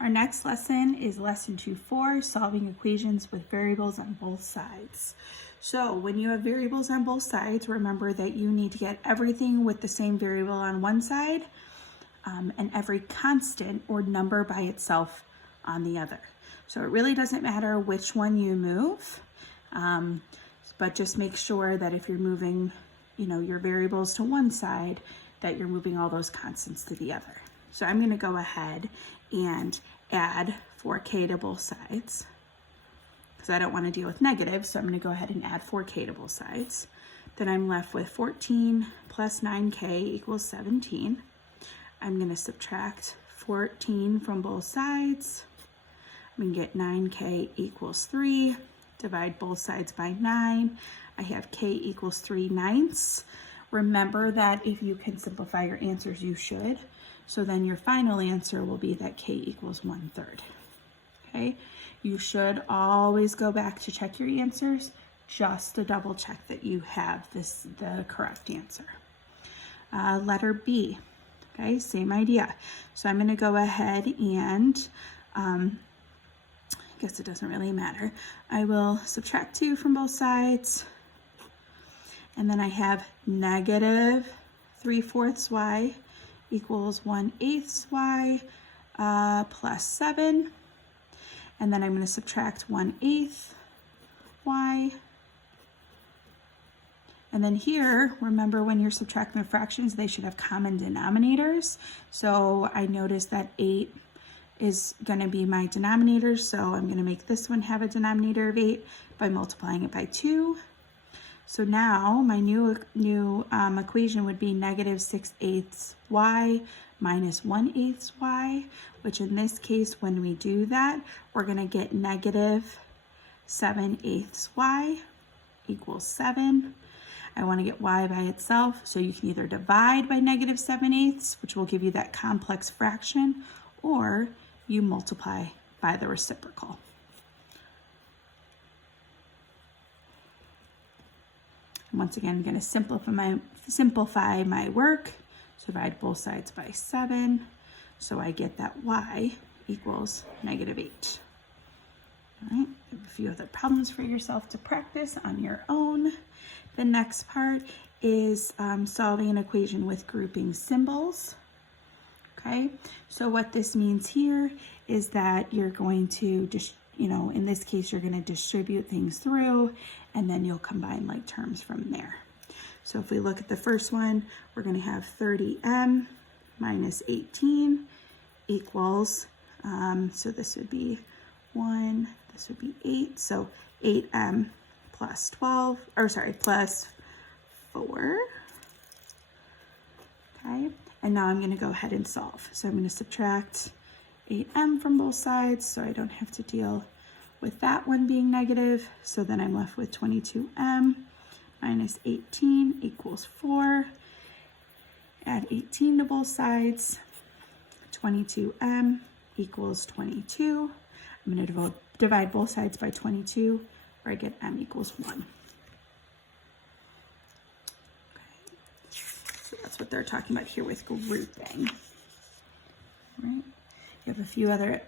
Our next lesson is lesson 2.4, solving equations with variables on both sides. So when you have variables on both sides, remember that you need to get everything with the same variable on one side and every constant or number by itself on the other. So it really doesn't matter which one you move, but just make sure that if you're moving, your variables to one side, that you're moving all those constants to the other. So I'm going to go ahead and add 4k to both sides because I don't want to deal with negatives, so I'm going to go ahead and add 4k to both sides. Then I'm left with 14 plus 9k equals 17. I'm going to subtract 14 from both sides. I'm going to get 9k equals 3. Divide both sides by 9. I have k equals 3/9. Remember that if you can simplify your answers, you should. So then your final answer will be that k equals 1/3. Okay, you should always go back to check your answers just to double check that you have the correct answer. Letter B. Okay, same idea. So I'm going to go ahead and I guess it doesn't really matter. I will subtract 2 from both sides. And then I have negative 3/4 y equals 1/8 y plus 7. And then I'm going to subtract 1/8 y. And then here, remember when you're subtracting fractions, they should have common denominators. So I noticed that 8 is going to be my denominator, so I'm going to make this one have a denominator of 8 by multiplying it by 2. So now my new equation would be negative 6/8 y minus 1/8 y, which in this case, when we do that, we're going to get negative 7/8 y equals 7. I want to get y by itself, so you can either divide by negative 7/8, which will give you that complex fraction, or you multiply by the reciprocal. And once again, I'm going to simplify my work. So divide both sides by 7. So I get that y equals negative 8. All right, a few other problems for yourself to practice on your own. The next part is solving an equation with grouping symbols. Okay, so what this means here is that you're going to just, in this case, you're going to distribute things through, and then you'll combine like terms from there. So if we look at the first one, we're going to have 30m minus 18 equals, so this would be 1, this would be 8, so 8m plus 12, plus 4. Okay, and now I'm going to go ahead and solve. So I'm going to subtract 8m from both sides, so I don't have to deal with that one being negative. So then I'm left with 22m minus 18 equals 4. Add 18 to both sides. 22m equals 22. I'm going to divide both sides by 22, where I get m equals 1. So that's what they're talking about here with grouping. All right. You have a few other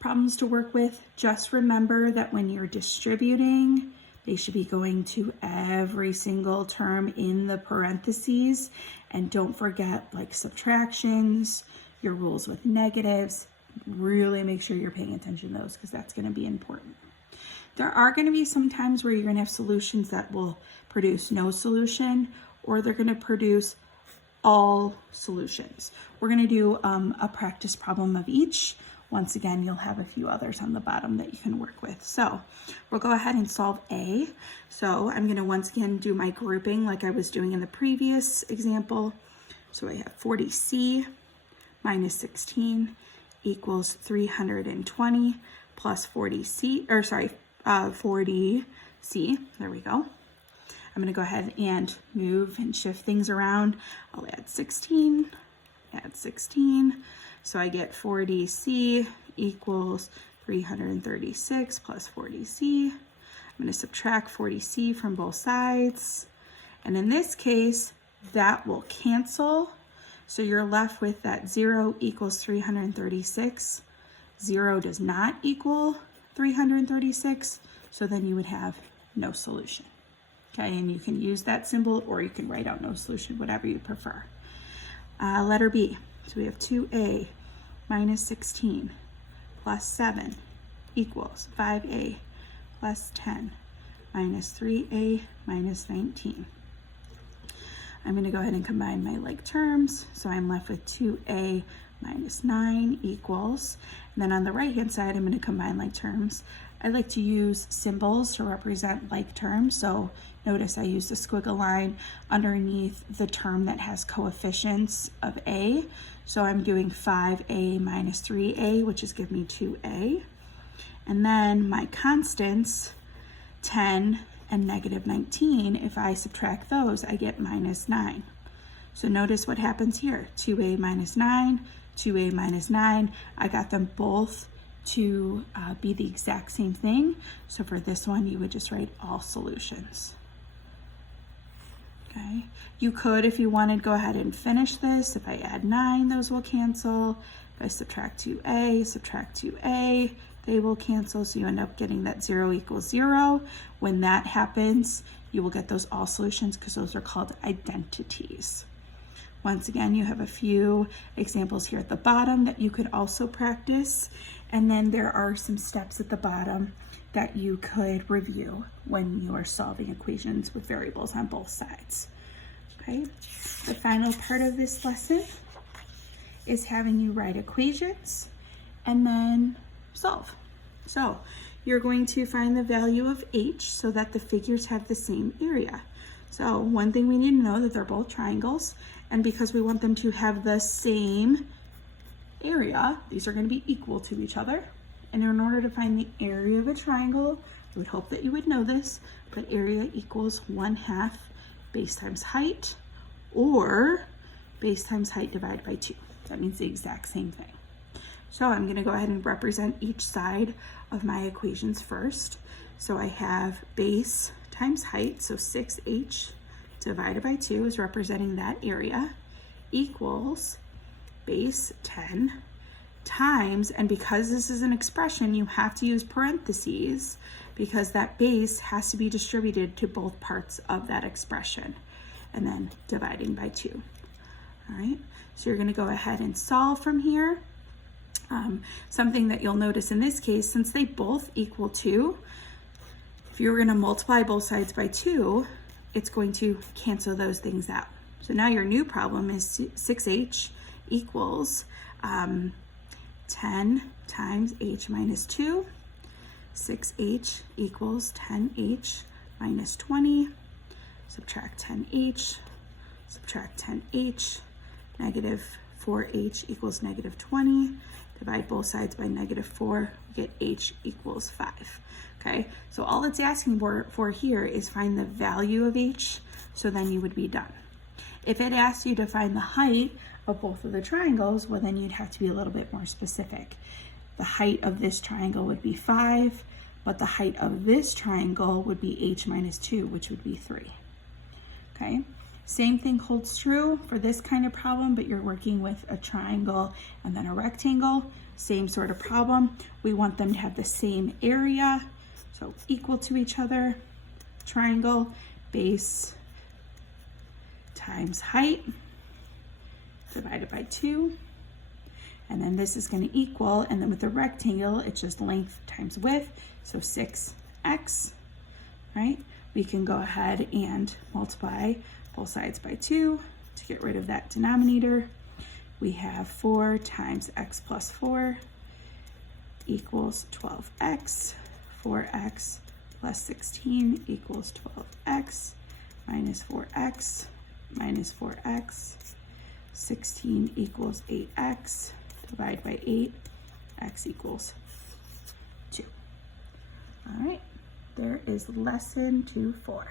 problems to work with. Just remember that when you're distributing, they should be going to every single term in the parentheses. And don't forget like subtractions, your rules with negatives. Really make sure you're paying attention to those because that's going to be important. There are going to be some times where you're going to have solutions that will produce no solution, or they're going to produce all solutions. We're going to do a practice problem of each. Once again, you'll have a few others on the bottom that you can work with. So we'll go ahead and solve A. So I'm going to once again do my grouping like I was doing in the previous example. So I have 40c minus 16 equals 320 plus 40c, 40c. There we go. I'm going to go ahead and move and shift things around. I'll add 16, So I get 40c equals 336 plus 40c. I'm going to subtract 40c from both sides. And in this case, that will cancel So you're left with that 0 equals 336. 0 does not equal 336, so then you would have no solution. Okay, and you can use that symbol or you can write out no solution, whatever you prefer. Letter B, so we have 2a minus 16 plus 7 equals 5a plus 10 minus 3a minus 19. I'm going to go ahead and combine my like terms, so I'm left with 2a minus 9 equals, and then on the right hand side I'm going to combine like terms. I like to use symbols to represent like terms, so notice I use the squiggle line underneath the term that has coefficients of a, so I'm doing 5a minus 3a, which is give me 2a, and then my constants 10 and negative 19, if I subtract those, I get minus 9. So notice what happens here, 2a minus 9, 2a minus 9, I got them both to be the exact same thing. So for this one, you would just write all solutions. Okay, you could, if you wanted, go ahead and finish this. If I add 9, those will cancel. If I subtract 2a, they will cancel, so you end up getting that 0 equals 0. When that happens, you will get those all solutions because those are called identities. Once again, you have a few examples here at the bottom that you could also practice, and then there are some steps at the bottom that you could review when you are solving equations with variables on both sides. Okay, the final part of this lesson is having you write equations and then solve. So you're going to find the value of h so that the figures have the same area. So one thing we need to know that they're both triangles, and because we want them to have the same area, these are going to be equal to each other. And in order to find the area of a triangle, I would hope that you would know this, but area equals 1/2 base times height, or base times height divided by 2. That means the exact same thing. So I'm going to go ahead and represent each side of my equations first. So I have base times height, so 6h divided by 2 is representing that area, equals base 10 times, and because this is an expression, you have to use parentheses because that base has to be distributed to both parts of that expression, and then dividing by 2. All right, so you're going to go ahead and solve from here. Something that you'll notice in this case, since they both equal 2, if you're going to multiply both sides by 2, it's going to cancel those things out. So now your new problem is 6h equals 10 times h minus 2. 6h equals 10h minus 20. Subtract 10h, subtract 10h, negative 4h equals negative 20. Divide both sides by negative 4, we get h equals 5. Okay, so all it's asking for here is find the value of h, so then you would be done. If it asked you to find the height of both of the triangles, well then you'd have to be a little bit more specific. The height of this triangle would be 5, but the height of this triangle would be h minus 2, which would be 3. Okay, same thing holds true for this kind of problem, but you're working with a triangle and then a rectangle. Same sort of problem. We want them to have the same area, so equal to each other. Triangle, base times height divided by 2. And then this is going to equal, and then with the rectangle, it's just length times width, so 6x, right? We can go ahead and multiply both sides by 2 to get rid of that denominator. We have 4 times x plus 4 equals 12x. 4x plus 16 equals 12x minus 4x minus 4x. 16 equals 8x. Divide by 8, x equals 2. All right, there is lesson 2-4.